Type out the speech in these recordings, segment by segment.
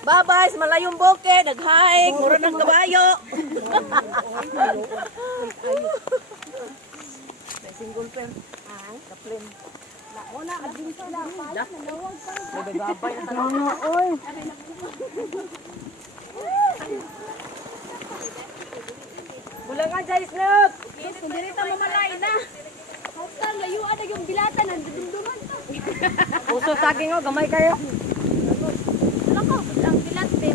Babay, sa malayong bukid, nag-hike, mura ng kabayo. Single pen. Kaplin. Nauna, adinto na. Nagagabay na tanong. Oy. Bulangan sa islop. Kung dirita mamalay na. Hotel, layuan na yung bilatan. Nandudunduman to. Puso saging o, gamay kayo. Alam ko, ang bilate.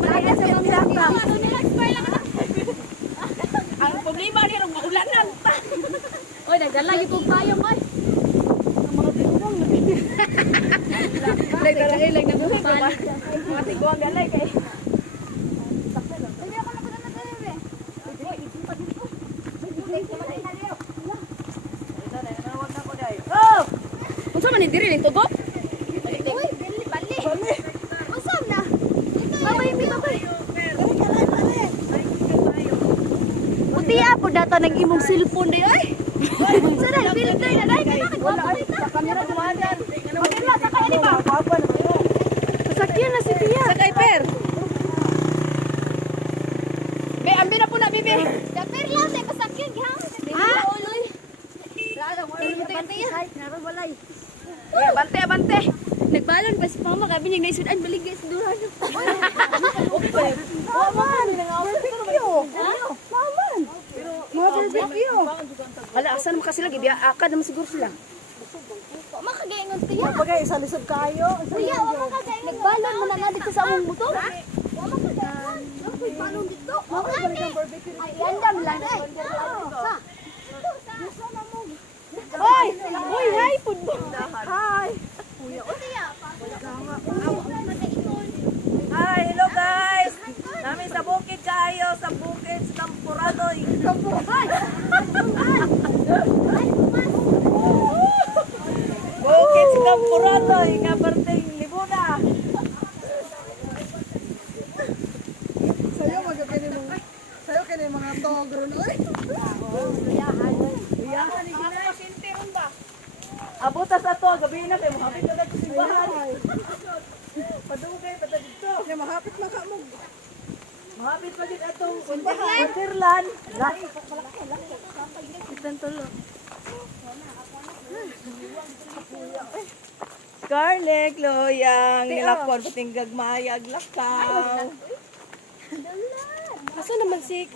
Bilate sa mga bilata. Ano nila, expire lang na. Ang problema niya, nung maulanan pa. Oy, nagdalagi kong payong, oy. Ang mga tinurong. Nagdalagi lang na kong payong. Mga tiguang galay kay. Hindi ako napadala na rin eh. Oh! Unsa man ni diri ning tubo? Uy, dili bali. Unsam na? Babay mi babay. Puti po data nang imong cellphone day ay. Sana filter na dai kana nagpapalit na. Kamera dumadan. Kamera sa kaya di ba? Sasakyan na si Tia. Sa kay Per. Be, ambi na po na, bibi. Daper lang tay pasakyan gihang. Ah, uloy. Lalo mo ni bante. Narabalay. Bante, bante. Nagbalon pa si mama gabi ning naisudan balik guys duran. Maman, barbecue. Maman. Mga barbecue. Hala, asan mo kasi lagi? Biya, akad naman siguro sila. Makagaingon tiya. Pagay, isa lisod kayo. Kuya, wala ka gaingon. Nagbalon mo na nga dito sa among motor. Wala ka gaingon. Ako'y balon dito. Ay, andam lang. Sa. Hoy! Hoy, hi, football. Hi. Hi, hello guys. Namin sa bukid kayo, sa bukid sa Tampurado. Bukid sa Tampurado, nga parting Libuna. Sayo kini mga togro no. Abutas ato, gabi na kayo, mahapit na dito simbahan. Padugay, pata dito. Kaya mahapit na ka mo. Mahapit pa dito atong Wonderland. Itang tulo. Garlic, loyang, nilakon, pating gagmayag, lakaw. Asa naman si